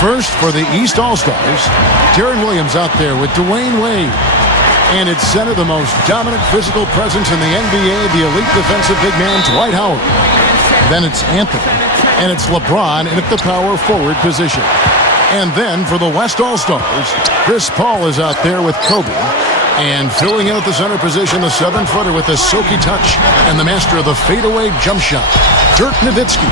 First for the East All-Stars, Jaron Williams out there with Dwayne Wade. And it's center, the most dominant physical presence in the NBA, the elite defensive big man, Dwight Howard. Then it's Anthony. And it's LeBron at the power forward position. And then for the West All-Stars, Chris Paul is out there with Kobe. And filling in at the center position, the 7-footer with the silky touch and the master of the fadeaway jump shot, Dirk Nowitzki.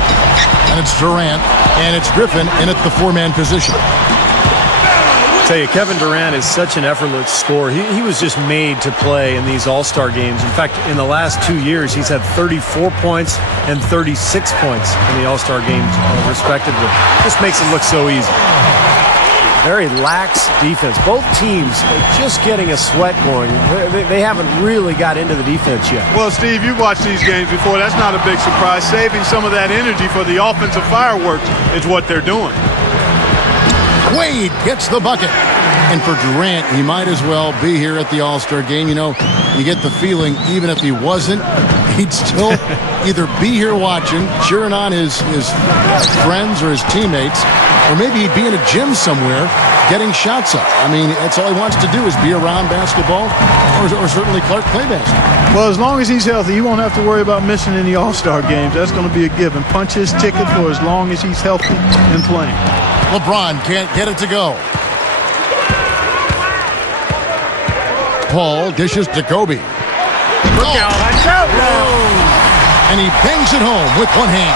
And it's Durant, and it's Griffin in at the 4-man position. I tell you, Kevin Durant is such an effortless scorer. He was just made to play in these All-Star games. In fact, in the last 2 years, he's had 34 points and 36 points in the All-Star games, respectively. Just makes it look so easy. Very lax defense. Both teams are just getting a sweat going. They haven't really got into the defense yet. Well, Steve, you've watched these games before. That's not a big surprise. Saving some of that energy for the offensive fireworks is what they're doing. Wade gets the bucket. And for Durant, he might as well be here at the All-Star game. You know, you get the feeling even if he wasn't, he'd still either be here watching, cheering on his friends or his teammates, or maybe he'd be in a gym somewhere getting shots up. I mean, that's all he wants to do is be around basketball, or certainly Clark play basketball. Well, as long as he's healthy, he won't have to worry about missing any All-Star games. That's going to be a given. Punch his ticket for as long as he's healthy and playing. LeBron can't get it to go. Paul dishes to Kobe. Look out. And he bangs it home with one hand.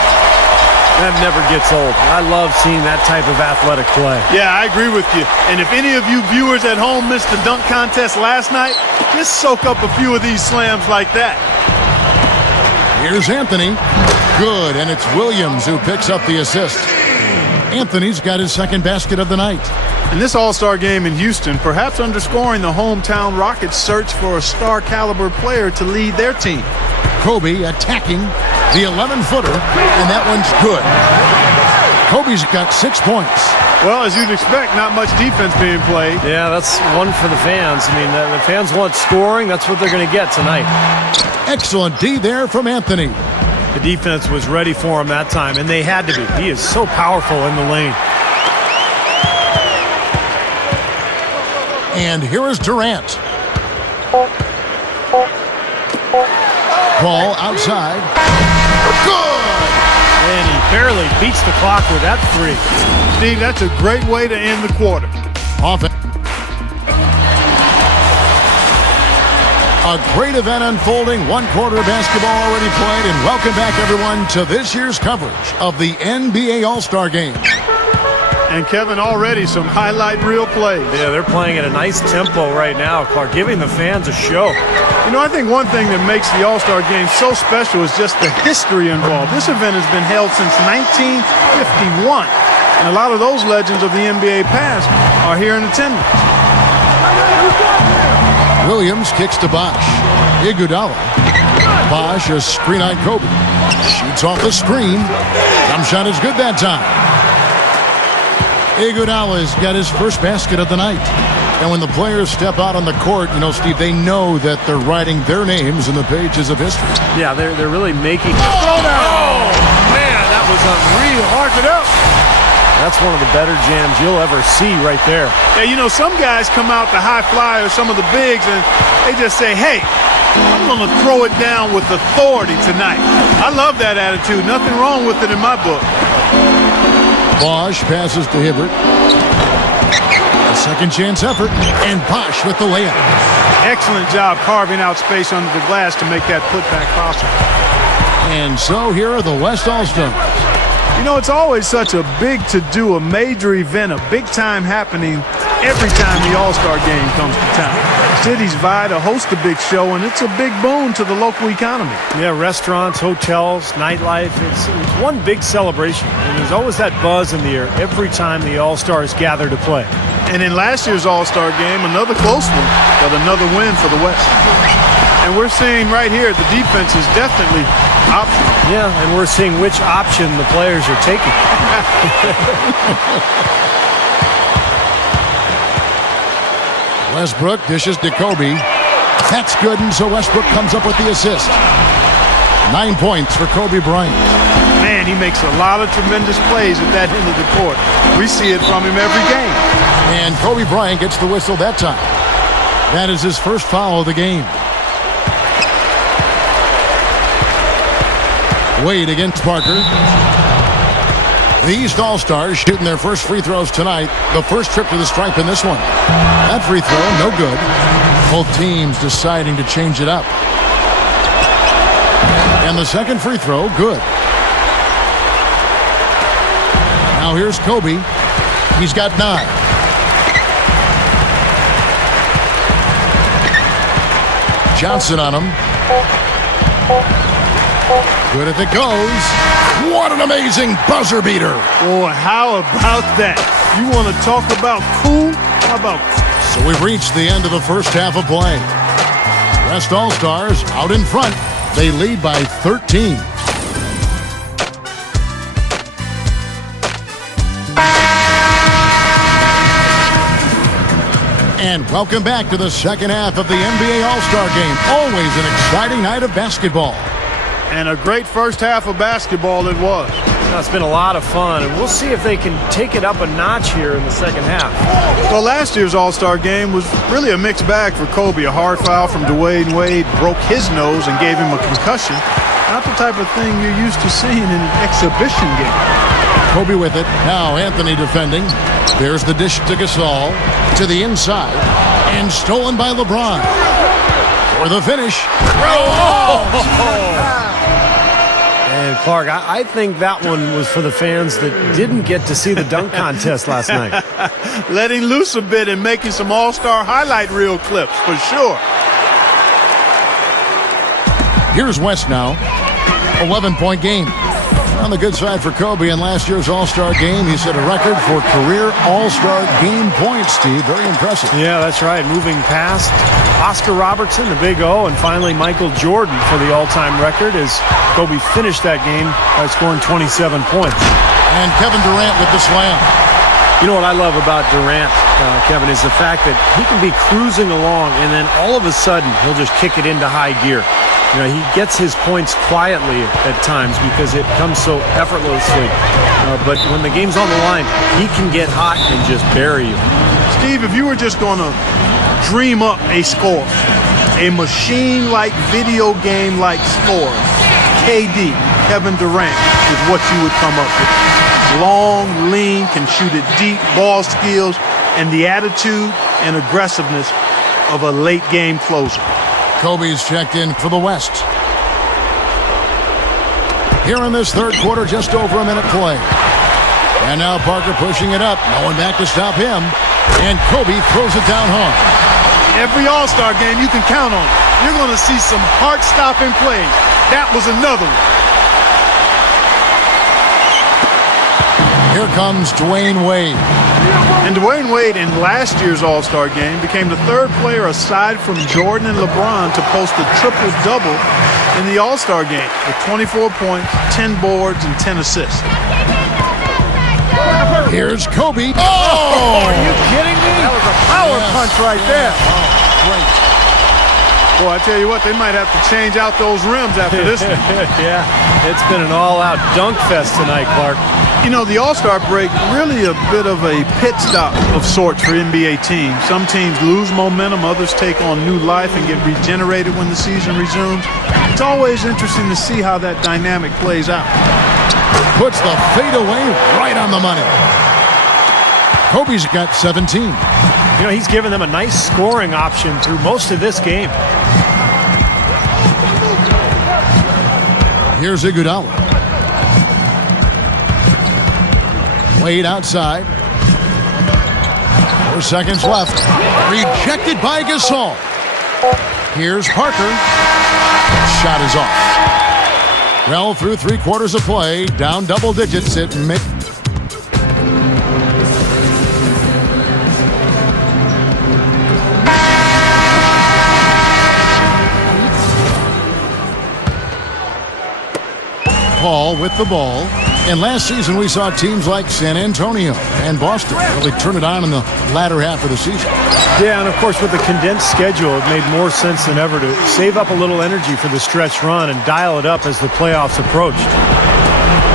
That never gets old. I love seeing that type of athletic play. Yeah, I agree with you. And if any of you viewers at home missed the dunk contest last night, just soak up a few of these slams like that. Here's Anthony. Good, and it's Williams who picks up the assist. Anthony's got his second basket of the night. In this All-Star game in Houston, perhaps underscoring the hometown Rockets' search for a star-caliber player to lead their team. Kobe attacking the 11-footer, and that one's good. Kobe's got 6 points. Well, as you'd expect, not much defense being played. Yeah, that's one for the fans. I mean, the fans want scoring. That's what they're going to get tonight. Excellent D there from Anthony. The defense was ready for him that time, and they had to be. He is so powerful in the lane. And here is Durant. Ball outside. Good! And he barely beats the clock with that three. Steve, that's a great way to end the quarter. Offense. A great event unfolding. 1 quarter of basketball already played. And welcome back, everyone, to this year's coverage of the NBA All-Star Game. And Kevin, already some highlight reel plays. Yeah, they're playing at a nice tempo right now, Clark, giving the fans a show. You know, I think one thing that makes the All-Star Game so special is just the history involved. This event has been held since 1951. And a lot of those legends of the NBA past are here in attendance. Williams kicks to Bosh. Iguodala. Bosh, a screen-eyed Kobe. Shoots off the screen. Jump shot is good that time. Iguodala's got his first basket of the night. And when the players step out on the court, you know, Steve, they know that they're writing their names in the pages of history. Yeah, they're really making... Oh, man, that was unreal. Mark it up. That's one of the better jams you'll ever see right there. Yeah, you know, some guys come out to high fly or some of the bigs, and they just say, hey, I'm going to throw it down with authority tonight. I love that attitude. Nothing wrong with it in my book. Bosh passes to Hibbert. A second chance effort, and Bosh with the layup. Excellent job carving out space under the glass to make that putback possible. And so here are the West All-Stars. You know, it's always such a big to-do, a major event, a big-time happening every time the All-Star Game comes to town. Cities vie to host a big show, and it's a big boon to the local economy. Yeah, restaurants, hotels, nightlife, it's one big celebration. And there's always that buzz in the air every time the All-Stars gather to play. And in last year's All-Star Game, another close one, but another win for the West. And we're seeing right here the defense is definitely optional. Yeah, and we're seeing which option the players are taking. Westbrook dishes to Kobe. That's good, and so Westbrook comes up with the assist. 9 points for Kobe Bryant. Man, Man, he makes a lot of tremendous plays at that end of the court. We see it from him every game. And Kobe Bryant gets the whistle that time. That is his first foul of the game. Wade against Parker. The East All-Stars shooting their first free throws tonight. The first trip to the stripe in this one. That free throw, no good. Both teams deciding to change it up. And the second free throw, good. Now here's Kobe. He's got 9. Johnson on him. Good if it goes. What an amazing buzzer beater. Boy, how about that? You want to talk about cool? How about cool? So we've reached the end of the first half of play. West All-Stars out in front. They lead by 13. And welcome back to the second half of the NBA All-Star Game. Always an exciting night of basketball. And a great first half of basketball it was. It's been a lot of fun, and we'll see if they can take it up a notch here in the second half. Well, last year's All-Star Game was really a mixed bag for Kobe. A hard foul from Dwayne Wade broke his nose and gave him a concussion. Not the type of thing you're used to seeing in an exhibition game. Kobe with it. Now Anthony defending. There's the dish to Gasol. To the inside. And stolen by LeBron. For the finish. And Clark, I think that one was for the fans that didn't get to see the dunk contest last night. Letting loose a bit and making some All-Star highlight reel clips, for sure. Here's West now. 11-point game. On the good side for Kobe in last year's All-Star Game, he set a record for career All-Star Game points, Steve. Very impressive. Yeah, that's right. Moving past Oscar Robertson, the Big O, and finally Michael Jordan for the all-time record as Kobe finished that game by scoring 27 points. And Kevin Durant with the slam. You know what I love about Durant, Kevin, is the fact that he can be cruising along and then all of a sudden he'll just kick it into high gear. You know, he gets his points quietly at times because it comes so effortlessly. But when the game's on the line, he can get hot and just bury you. Steve, if you were just going to dream up a score, a machine-like, video game-like score, KD, Kevin Durant, is what you would come up with. Long, lean, can shoot it deep, ball skills, and the attitude and aggressiveness of a late-game closer. Kobe's checked in for the West. Here in this third quarter, just over a minute play. And now Parker pushing it up. No one back to stop him. And Kobe throws it down hard. Every All-Star game you can count on. You're going to see some heart-stopping plays. That was another one. Here comes Dwayne Wade. And Dwayne Wade in last year's All-Star Game became the third player aside from Jordan and LeBron to post a triple-double in the All-Star Game with 24 points, 10 boards, and 10 assists. Here's Kobe. Oh! Are you kidding me? That was a power punch right there. Oh, great. Boy, I tell you what, they might have to change out those rims after this one. Yeah, it's been an all-out dunk fest tonight, Clark. You know, the All-Star break, really a bit of a pit stop of sorts for NBA teams. Some teams lose momentum, others take on new life and get regenerated when the season resumes. It's always interesting to see how that dynamic plays out. Puts the fadeaway right on the money. Kobe's got 17. You know, he's given them a nice scoring option through most of this game. Here's Iguodala. Wade outside. 4 seconds left. Rejected by Gasol. Here's Parker. Shot is off. Well, through 3 quarters of play, down double digits at mid. Paul with the ball. And last season we saw teams like San Antonio and Boston really turn it on in the latter half of the season. Yeah, and of course with the condensed schedule, it made more sense than ever to save up a little energy for the stretch run and dial it up as the playoffs approached.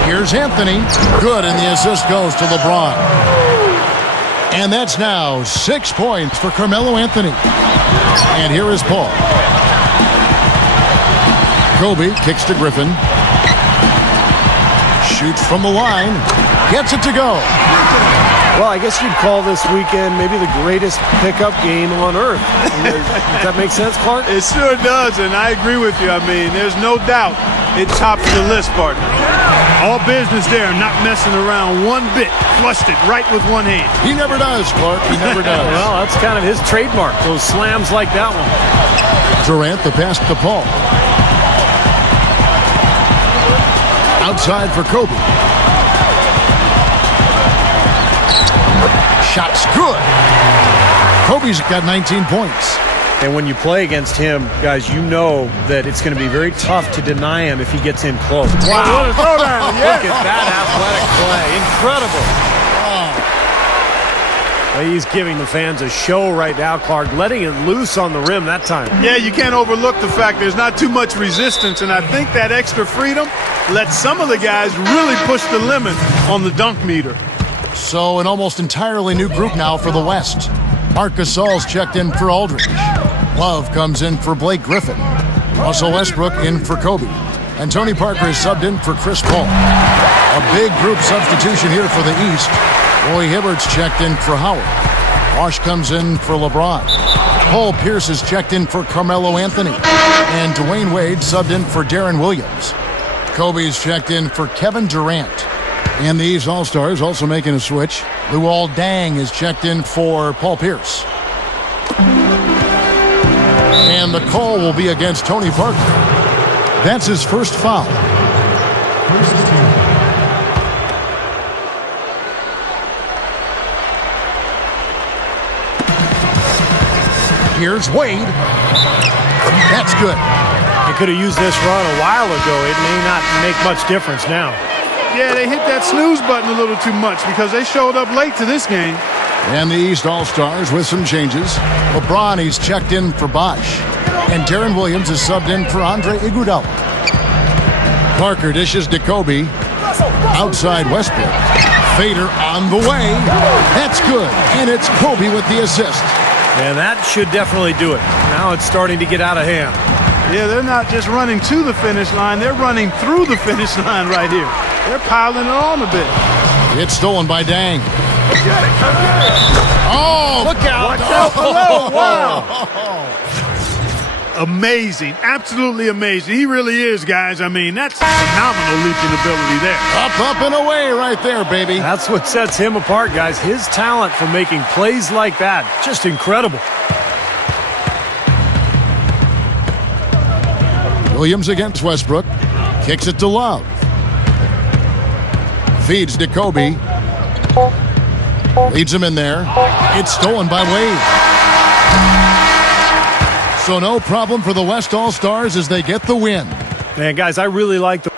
Here's Anthony. Good, and the assist goes to LeBron. And that's now 6 points for Carmelo Anthony. And here is Paul. Kobe kicks to Griffin. Shoots from the line. Gets it to go. Well, I guess you'd call this weekend maybe the greatest pickup game on earth. Does that make sense, Clark? It sure does, and I agree with you. I mean, there's no doubt it tops the list, partner. All business there, not messing around one bit. Flushed it right with one hand. He never does, Clark. He never does. Well, that's kind of his trademark, those slams like that one. Durant, the pass to Paul. Outside for Kobe. Shot's good. Kobe's got 19 points. And when you play against him, guys, you know that it's going to be very tough to deny him if he gets in close. Wow, what a throwdown. Look at that athletic play. Incredible. Well, he's giving the fans a show right now, Clark, letting it loose on the rim that time. Yeah, you can't overlook the fact there's not too much resistance, and I think that extra freedom lets some of the guys really push the limit on the dunk meter. So an almost entirely new group now for the West. Marc Gasol's checked in for Aldridge. Love comes in for Blake Griffin. Russell Westbrook in for Kobe. And Tony Parker is subbed in for Chris Paul. A big group substitution here for the East. Roy Hibbert's checked in for Howard. Wash comes in for LeBron. Paul Pierce is checked in for Carmelo Anthony. And Dwayne Wade subbed in for Darren Williams. Kobe's checked in for Kevin Durant. And these All-Stars also making a switch. Luol Deng is checked in for Paul Pierce. And the call will be against Tony Parker. That's his first foul. Here's Wade. That's good. They could have used this run a while ago. It may not make much difference now. Yeah, they hit that snooze button a little too much because they showed up late to this game. And the East All-Stars with some changes. LeBron, he's checked in for Bosh. And Darren Williams is subbed in for Andre Iguodala. Parker dishes to Kobe. Outside Westbrook. Fader on the way. That's good. And it's Kobe with the assist. And that should definitely do it. Now it's starting to get out of hand. Yeah, they're not just running to the finish line. They're running through the finish line right here. They're piling it on a bit. It's stolen by Deng. Oh, look out. Oh, wow. Amazing. Absolutely amazing. He really is, guys. I mean, that's phenomenal leaping ability there. Up, and away right there, baby. That's what sets him apart, guys. His talent for making plays like that. Just incredible. Williams against Westbrook. Kicks it to Love. Feeds to Kobe. Leads him in there. It's stolen by Wade. So no problem for the West All-Stars as they get the win. Man, guys, I really like the